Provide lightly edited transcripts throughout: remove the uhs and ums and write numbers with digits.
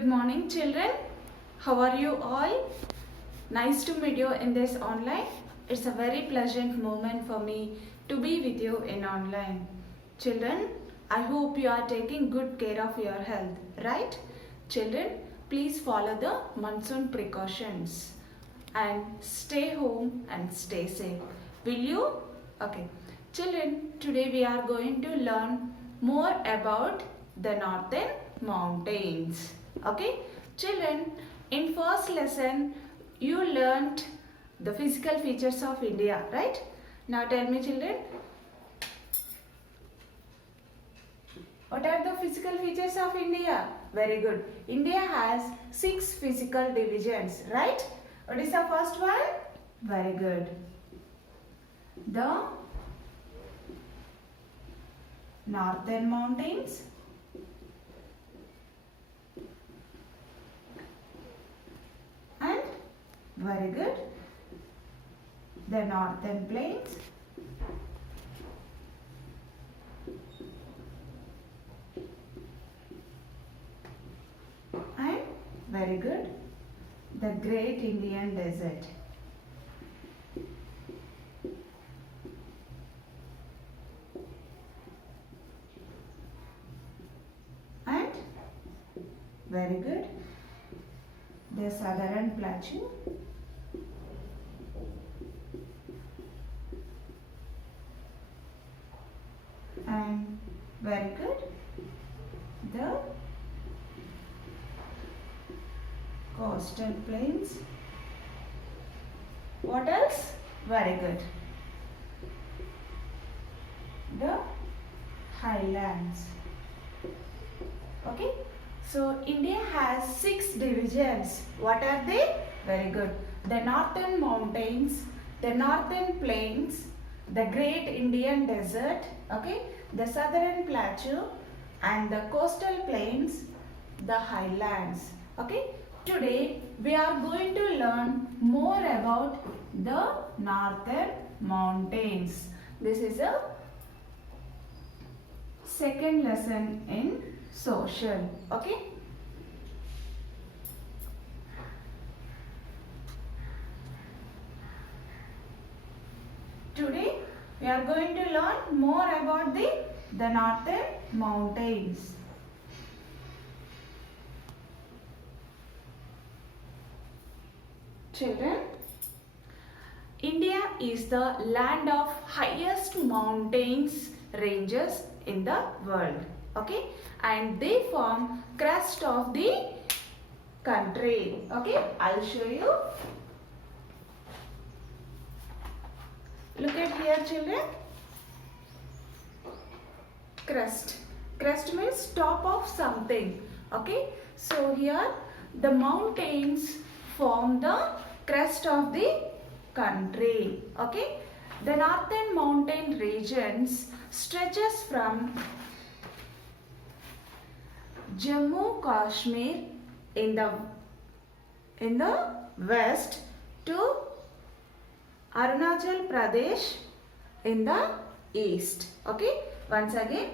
Good morning, children. How are you all? Nice to meet you in this online. It's a very pleasant moment for me to be with you in online. Children, I hope you are taking good care of your health, right? Children, please follow the monsoon precautions and stay home and stay safe. Will you? Okay. Children, today we are going to learn more about the northern mountains. Okay. Children, in first lesson you learnt the physical features of India, right? Now tell me, children, what are the physical features of India? Very good. India has 6 physical divisions, right? What is the first one? Very good. The northern mountains, and very good, the northern plains, and very good, the great Indian desert. And very good, the southern plateau. And very good, the coastal plains. What else? Very good, the highlands. Okay, so India has 6 divisions. What are they? Very good. The northern mountains, the northern plains, the great Indian desert, okay, the southern plateau, and the coastal plains, the highlands. Okay, today we are going to learn more about the northern mountains. This is a second lesson in social. Okay, today we are going to learn more about the northern mountains. Children, India is the land of highest mountains ranges in the world. Okay, and they form crust of the country. Okay, I'll show you. Look at here, children. Crust. Crust means top of something. Okay, so here the mountains form the crust of the country. Okay, the northern mountain regions stretches from Jammu Kashmir in the west to Arunachal Pradesh in the east. Okay, once again,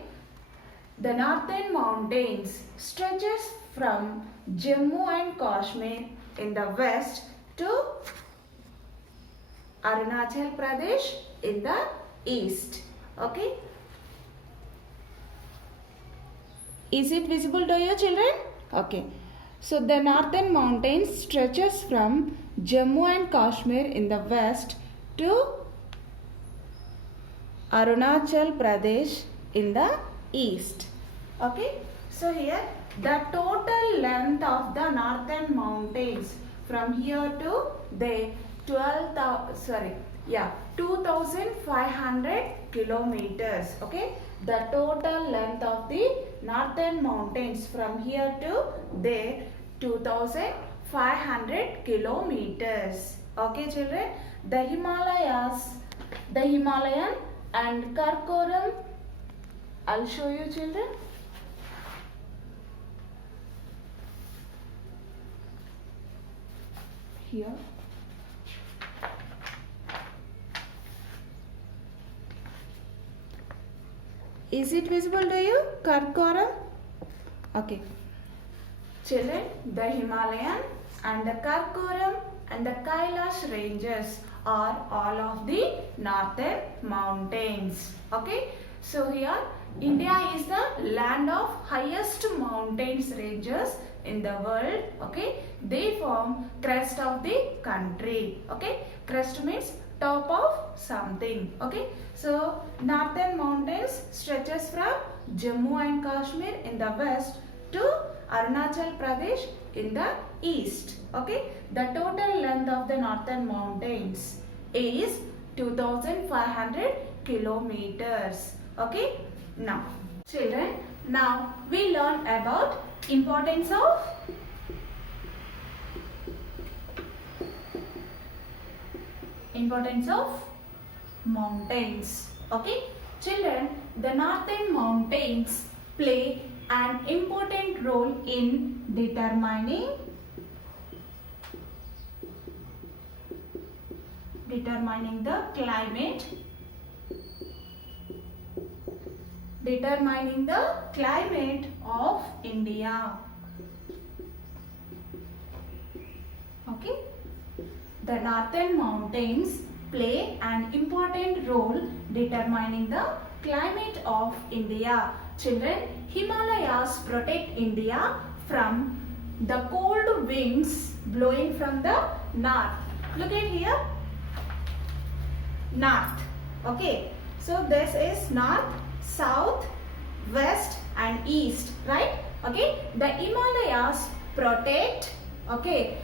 the northern mountains stretches from Jammu and Kashmir in the west to Arunachal Pradesh in the east. Okay, is it visible to you, children? Okay, so the northern mountains stretches from Jammu and Kashmir in the west to Arunachal Pradesh in the east. Okay, so here the total length of the northern mountains from here to the 2500 kilometers. Okay, the total length of the northern mountains from here to there 2500 kilometers. Okay, children, the Himalayas, the Himalayan and Karakoram, I'll show you, children. Here. Is it visible to you, Karakoram? Okay. Children, the Himalayan and the Karakoram and the Kailash ranges are all of the northern mountains. Okay, so here India is the land of highest mountains ranges in the world. Okay, they form crest of the country. Okay, crest means top of something. Okay, so northern mountains stretches from Jammu and Kashmir in the west to Arunachal Pradesh in the east. Okay, the total length of the northern mountains is 2500 kilometers. Okay, now children, now we learn about importance of mountains. Okay, children, the northern mountains play an important role in determining the climate of India. Okay, the northern mountains play an important role determining the climate of India. Children, Himalayas protect India from the cold winds blowing from the north. Look at here, north. Okay, so this is north, south, west and east, right? Okay, the Himalayas protect, okay,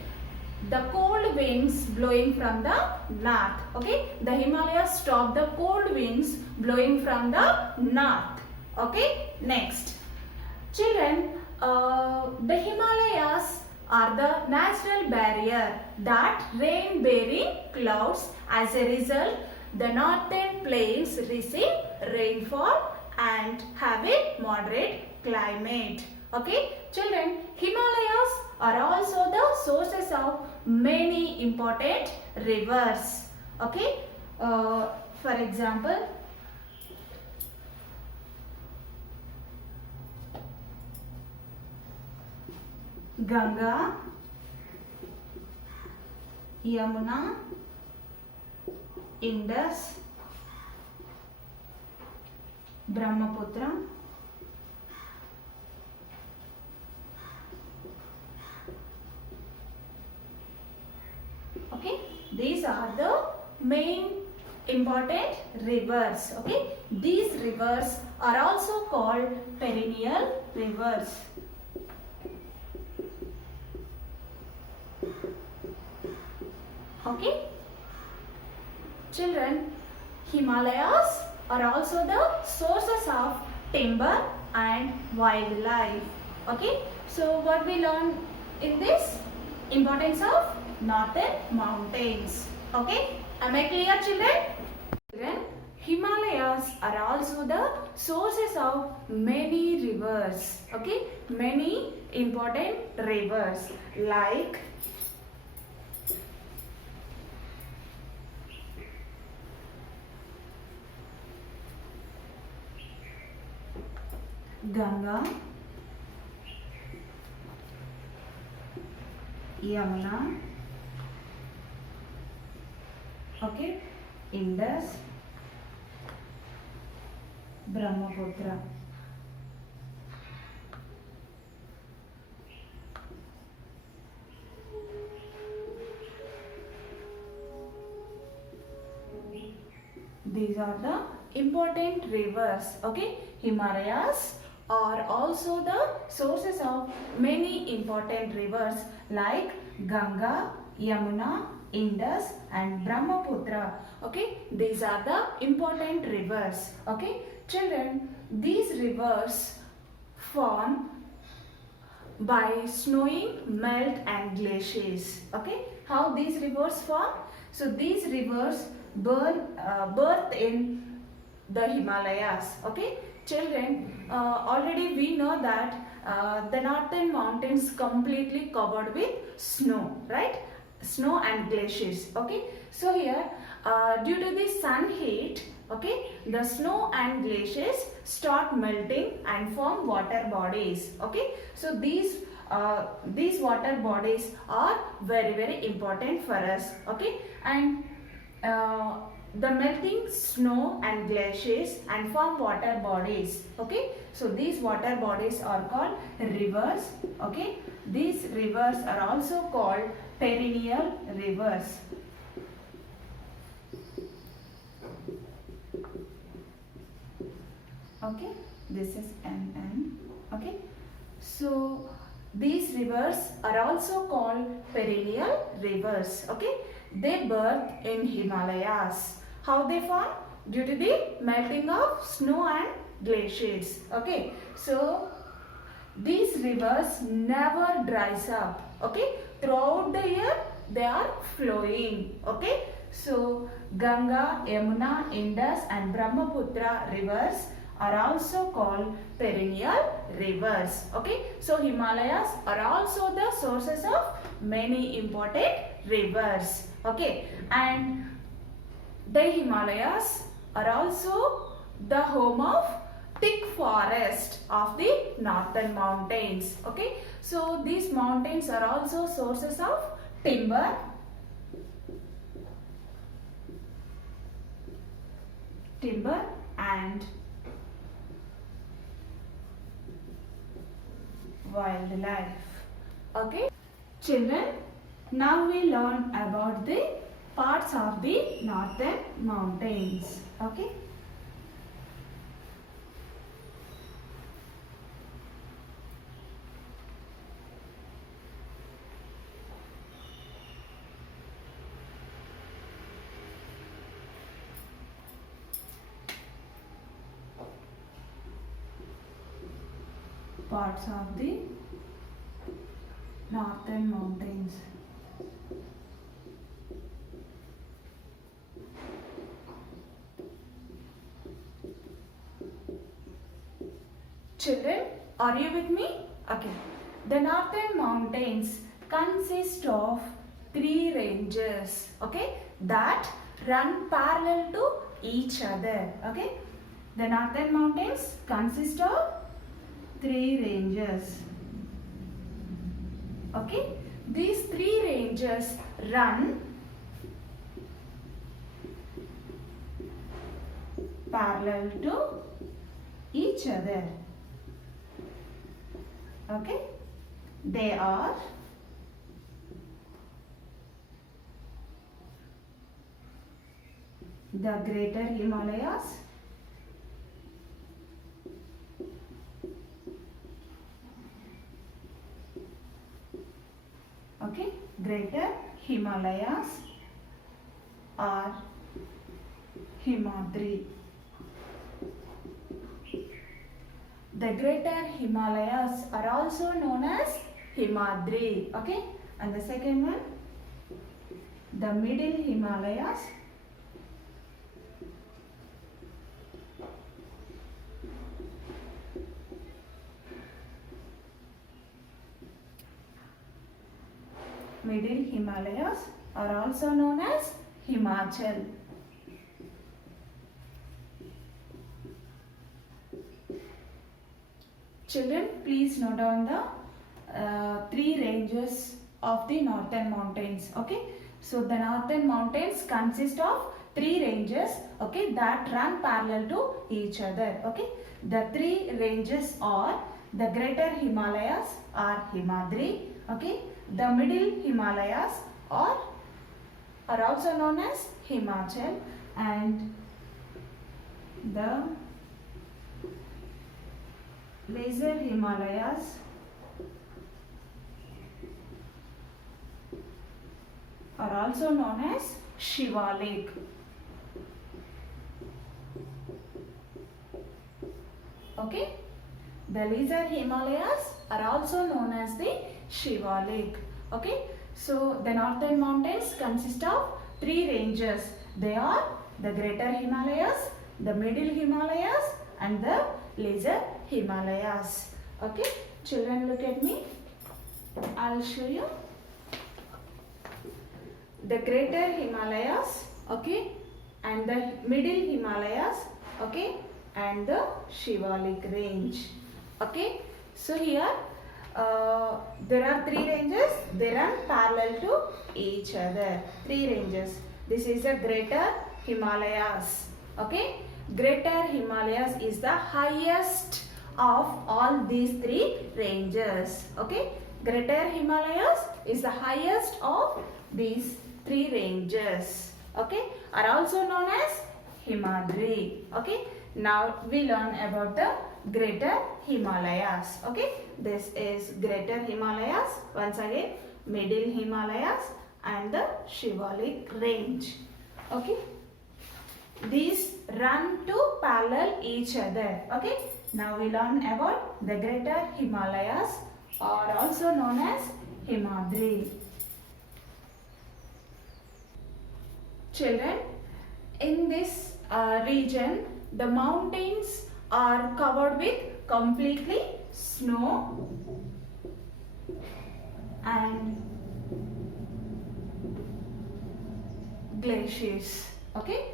the cold winds blowing from the north. Okay, the Himalayas stop the cold winds blowing from the north. Okay, next, children, the Himalayas are the natural barrier that rain bearing clouds. As a result, the northern plains receive rainfall and have a moderate climate. Okay, children, Himalayas are also the sources of many important rivers. Okay, for example, Ganga, Yamuna, Indus, Brahmaputra, okay, these are the main important rivers. Okay, these rivers are also called perennial rivers. Okay, children, Himalayas are also the sources of timber and wildlife. Okay, so what we learn in this? Importance of northern mountains. Okay, am I clear, children? Children, Himalayas are also the sources of many rivers. Okay, many important rivers like Ganga, Yamuna, okay, Indus, Brahmaputra. These are the important rivers. Okay, Himalayas are also the sources of many important rivers like Ganga, Yamuna, Indus and Brahmaputra. Okay, these are the important rivers. Okay, children, these rivers form by snowing, melt and glaciers. Okay, how these rivers form? So these rivers birth in the Himalayas. Okay, children, already we know that the northern mountains completely covered with snow, right? Snow and glaciers. Okay, so here due to the sun heat, okay, the snow and glaciers start melting and form water bodies. Okay, so these these water bodies are very important for us. Okay, and the melting snow and glaciers and form water bodies. Okay, so these water bodies are called rivers. Okay, these rivers are also called perennial rivers. Okay, this is NN. Okay, so these rivers are also called perennial rivers. Okay, they birth in Himalayas. How they form? Due to the melting of snow and glaciers. Okay, so these rivers never dries up. Okay, throughout the year they are flowing. Okay, so Ganga, Yamuna, Indus and Brahmaputra rivers are also called perennial rivers. Okay, so Himalayas are also the sources of many important rivers. Okay, and the Himalayas are also the home of thick forest of the northern mountains. Okay, so these mountains are also sources of timber, and wildlife. Okay, children, now we learn about the parts of the northern mountains. Okay, parts of the northern mountains. Children, are you with me? Okay. The northern mountains consist of 3 ranges, okay, that run parallel to each other. Okay. The northern mountains consist of 3 ranges. Okay. These 3 ranges run parallel to each other. Okay, they are the Greater Himalayas, okay, Greater Himalayas or Himadri. The Greater Himalayas are also known as Himadri. Okay, and the second one, the Middle Himalayas, are also known as Himachal. Children, please note down the 3 ranges of the northern mountains. Okay, so the northern mountains consist of 3 ranges, okay, that run parallel to each other. Okay, the 3 ranges are the Greater Himalayas or Himadri. Okay, the Middle Himalayas are also known as Himachal, and the Lesser Himalayas are also known as Shivalik. Okay, the Lesser Himalayas are also known as the Shivalik. Okay, so the northern mountains consist of 3 ranges. They are the Greater Himalayas, the Middle Himalayas and the Lesser Himalayas. Okay, children, look at me. I'll show you. The Greater Himalayas, okay, and the Middle Himalayas, okay, and the Shivalik range. Okay, so here there are three ranges. They run parallel to each other. Three ranges. This is the Greater Himalayas. Okay. Greater Himalayas is the highest of all these three ranges. Okay. Greater Himalayas is the highest of these three ranges. Okay. Are also known as Himadri. Okay. Now we learn about the Greater Himalayas. Okay. This is Greater Himalayas. Once again, Middle Himalayas and the Shivalik range. Okay. These run to parallel each other. Okay. Now we learn about the Greater Himalayas, are also known as Himadri. Children, in this region, the mountains are covered with completely snow and glaciers. Okay.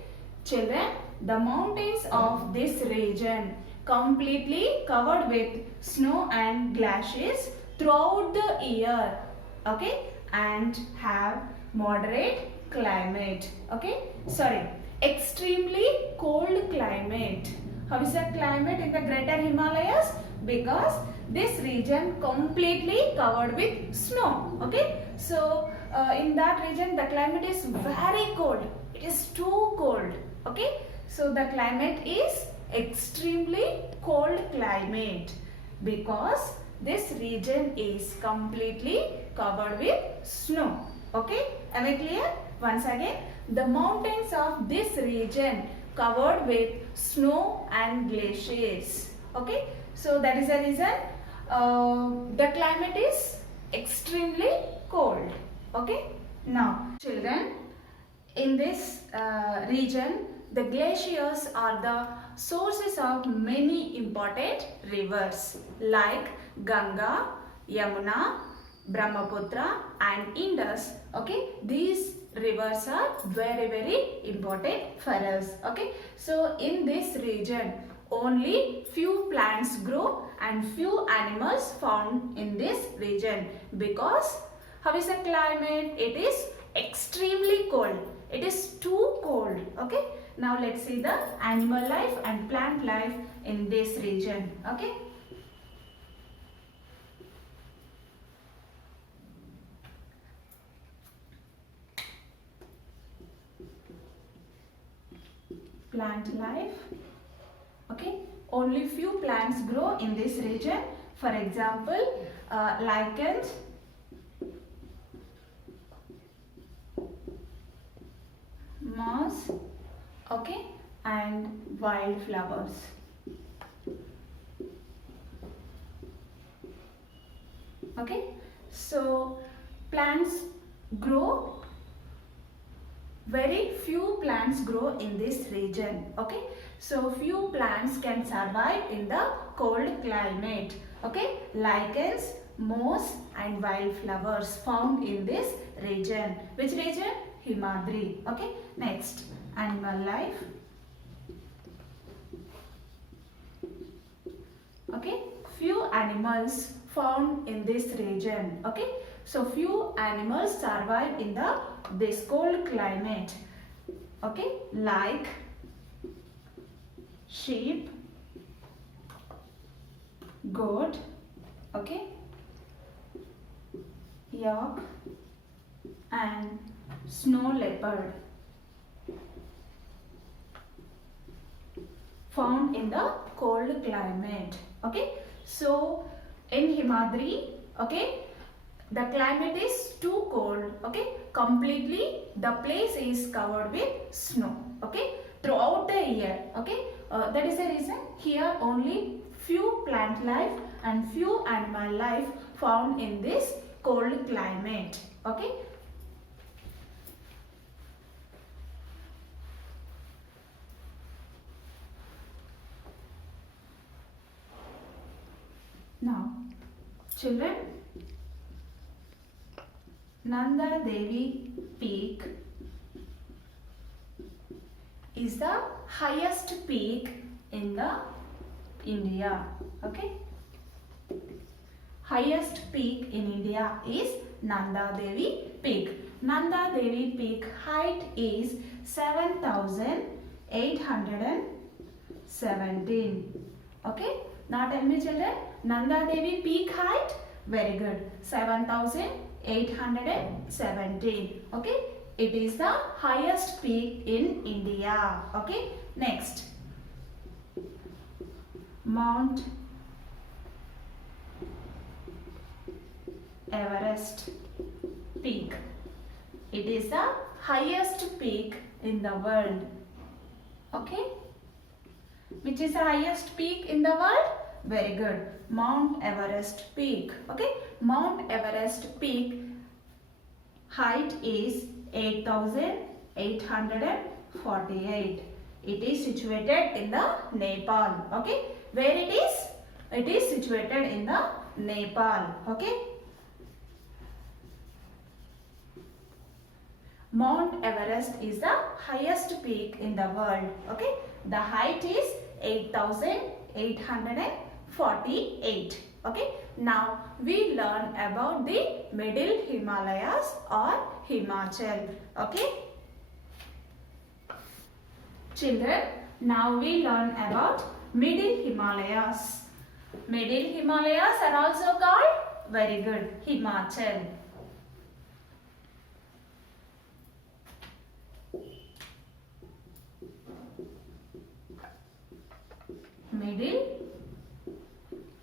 Children, the mountains of this region completely covered with snow and glaciers throughout the year. Okay. And have moderate climate. Okay. Sorry. Extremely cold climate. How is the climate in the Greater Himalayas? Because this region completely covered with snow. Okay. So in that region the climate is very cold. It is too cold. Okay. So the climate is extremely cold climate because this region is completely covered with snow. Okay. Am I clear? Once again, the mountains of this region covered with snow and glaciers. Okay. So that is the reason the climate is extremely cold. Okay. Now children, in this region, the glaciers are the sources of many important rivers like Ganga, Yamuna, Brahmaputra and Indus. Okay. These rivers are very important for us. Okay. So in this region, only few plants grow and few animals found in this region because how is the climate? It is extremely cold. It is too cold. Okay. Now let's see the animal life and plant life in this region. Okay. Plant life. Okay. Only few plants grow in this region. For example, lichens, moss, okay, and wildflowers. Okay. So plants grow. Very few plants grow in this region. Okay. So few plants can survive in the cold climate. Okay. Lichens, moss and wildflowers found in this region. Which region? Himadri. Okay. Next, animal life. Okay. Few animals found in this region. Okay. So few animals survive in this cold climate. Okay. Like sheep, goat, okay, yak and snow leopard found in the cold climate. Okay. So in Himadri, okay, the climate is too cold. Okay. Completely the place is covered with snow. Okay. Throughout the year. Okay. That is the reason here only few plant life and few animal life found in this cold climate. Okay. Now, children, Nanda Devi peak is the highest peak in the India. Okay. highest peak in India is Nanda Devi Peak. Nanda Devi Peak height is 7,817. Okay. Now tell me children, Nanda Devi Peak height? Very good. 7,817. Okay. It is the highest peak in India. Okay. Next. Mount Everest peak. It is the highest peak in the world. Okay. Which is the highest peak in the world? Very good. Mount Everest peak. Okay. Mount Everest peak height is 8,848. It is situated in the Nepal. Okay. Where it is? It is situated in the Nepal. Okay. Mount Everest is the highest peak in the world. Okay. The height is 8,848. Okay. Now we learn about the Middle Himalayas or Himachal. Okay. Children, now we learn about Middle Himalayas. Middle Himalayas are also called, very good, Himachal. Middle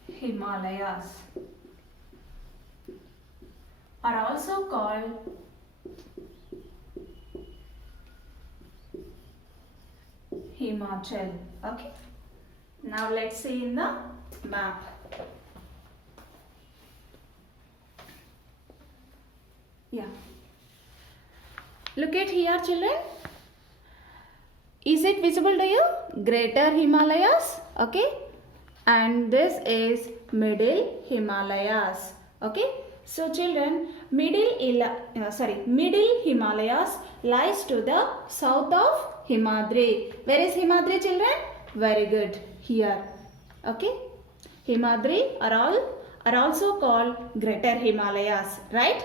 Himalayas are also called Himachal. Okay. Now let's see in the map. Yeah. Look at here children. Is it visible to you? Greater Himalayas. Okay. And this is Middle Himalayas. Okay. So children, Middle Himalayas lies to the south of Himadri. Where is Himadri children? Very good. Here. Okay. Himadri are also called Greater Himalayas. Right?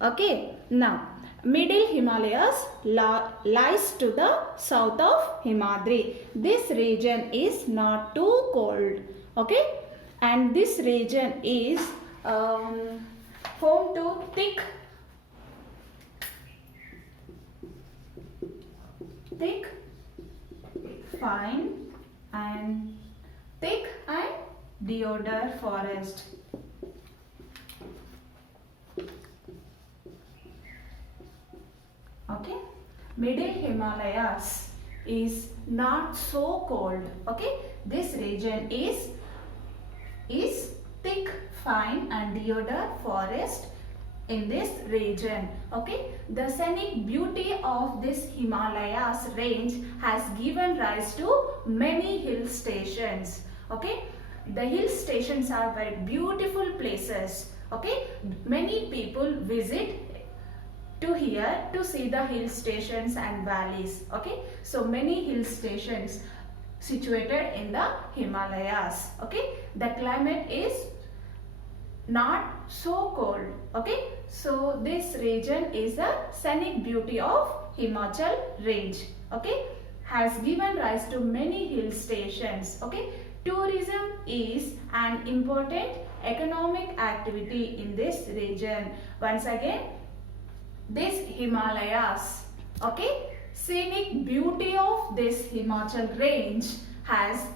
Okay. Now, Middle Himalayas lies to the south of Himadri. This region is not too cold. Okay. And this region is home to thick, fine and thick and deodar forest. Okay. Middle Himalayas is not so cold. Okay. This region is thick, fine and deodar forest in this region. Okay. The scenic beauty of this Himalayas range has given rise to many hill stations. Okay. The hill stations are very beautiful places. Okay. Many people visit to here to see the hill stations and valleys. Okay. So many hill stations situated in the Himalayas. Okay. The climate is not so cold. Okay. So this region is the scenic beauty of Himachal range. Okay. Has given rise to many hill stations. Okay. Tourism is an important economic activity in this region. Once again, this Himalayas, okay, scenic beauty of this Himachal range has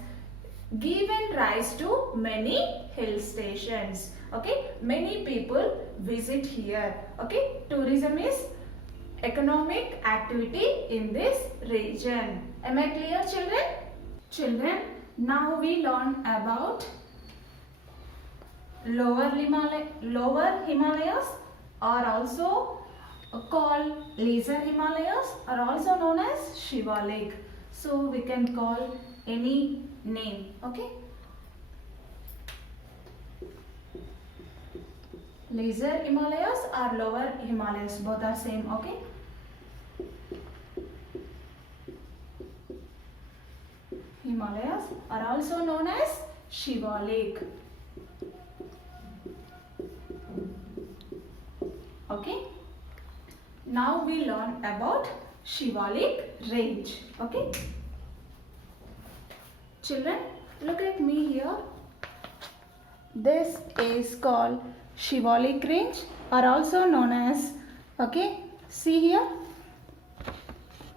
given rise to many hill stations. Okay, many people visit here. Okay, tourism is economic activity in this region. Am I clear, children? Children, now we learn about lower Himalayas are also called lesser Himalayas, are also known as Shivalik. So we can call any name. Okay. Lesser Himalayas or lower Himalayas, both are same. Okay. Himalayas are also known as Shivalik. Okay. Now we learn about Shivalik range. Okay. Children, look at me here. This is called Shivalik range, or also known as, okay, see here.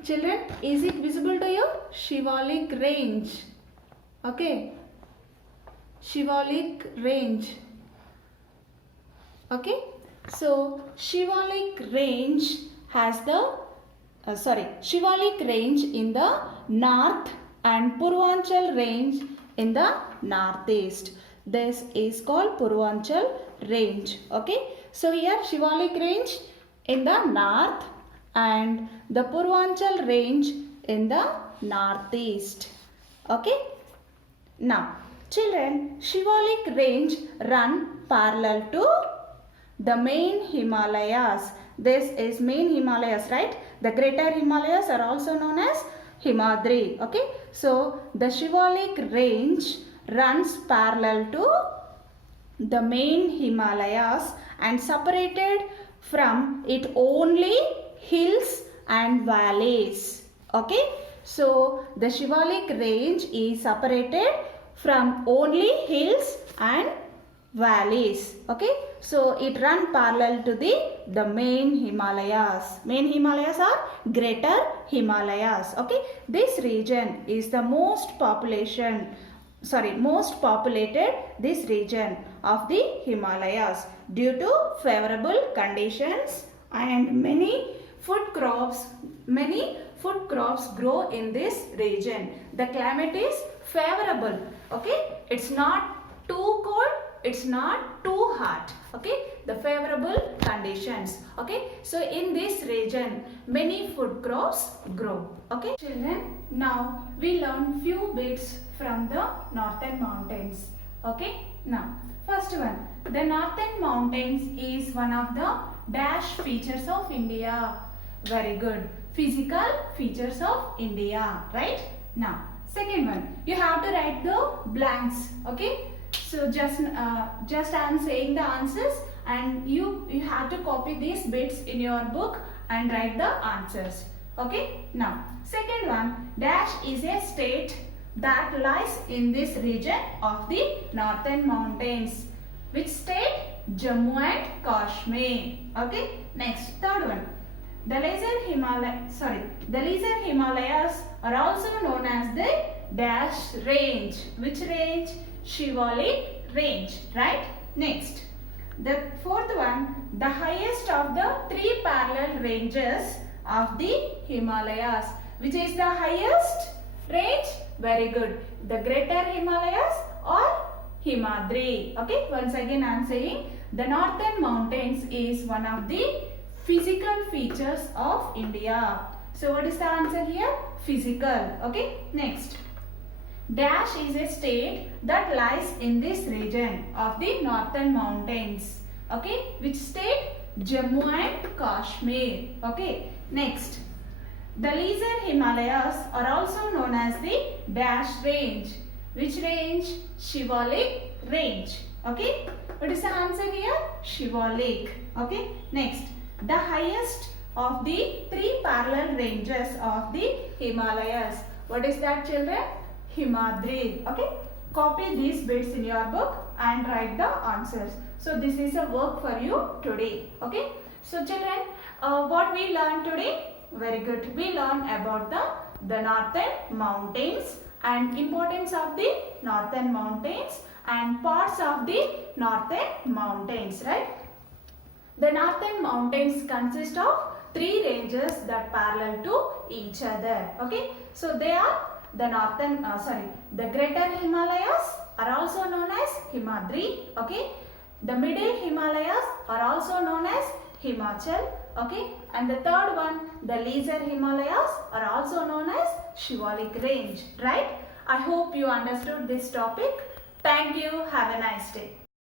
Children, is it visible to you? Shivalik range. Okay. Shivalik range. Okay. So Shivalik range has the Shivalik range in the north and Purvanchal range in the northeast. This is called Purvanchal range. Okay. So here Shivalik range in the north and the Purvanchal range in the northeast. Okay. Now children, Shivalik range run parallel to the main Himalayas. This is main Himalayas, right? The greater Himalayas are also known as Himadri. Okay. So the Shivalik range runs parallel to the main Himalayas and separated from it only hills and valleys. Okay. So the Shivalik range is separated from only hills and valleys. Okay. So it runs parallel to the main Himalayas. Main Himalayas are greater Himalayas. Okay. This region is the most populated this region of the Himalayas due to favorable conditions, and many food crops grow in this region. The climate is favorable. Okay. It's not too cold, it's not too hot. Okay. The favorable conditions. Okay. So in this region many food crops grow. Okay. Children, now we learn few bits from the northern mountains. Okay. Now first one, the northern mountains is one of the dash features of India. Very good. Physical features of India, right? Now second one, you have to write the blanks. Okay. So just I am saying the answers, and you have to copy these bits in your book and write the answers. Okay. Now second one, dash is a state that lies in this region of the northern mountains. Which state? Jammu and Kashmir. Okay. Next, third one, the lesser Himalayas are also known as the dash range. Which range? Shivalik range, right? Next, the fourth one, the highest of the three parallel ranges of the Himalayas. Which is the highest range? Very good. The greater Himalayas or Himadri. Okay. Once again I am saying the northern mountains is one of the physical features of India. So what is the answer here? Physical. Okay. Next, dash is a state that lies in this region of the northern mountains. Okay. Which state? Jammu and Kashmir. Okay. Next, the lesser Himalayas are also known as the dash range. Which range? Shivalik range. Okay. What is the answer here? Shivalik. Okay. Next, the highest of the three parallel ranges of the Himalayas. What is that, children? Himadri. Okay. Copy these bits in your book and write the answers. So this is a work for you today. Okay. So children, what we learned today? Very good. We learned about the northern mountains and importance of the northern mountains and parts of the northern mountains, right? The northern mountains consist of three ranges that parallel to each other. Okay. So they are the the greater Himalayas are also known as Himadri. Okay. The middle Himalayas are also known as Himachal. Okay. And the third one, the lesser Himalayas are also known as Shivalik range. Right. I hope you understood this topic. Thank you. Have a nice day.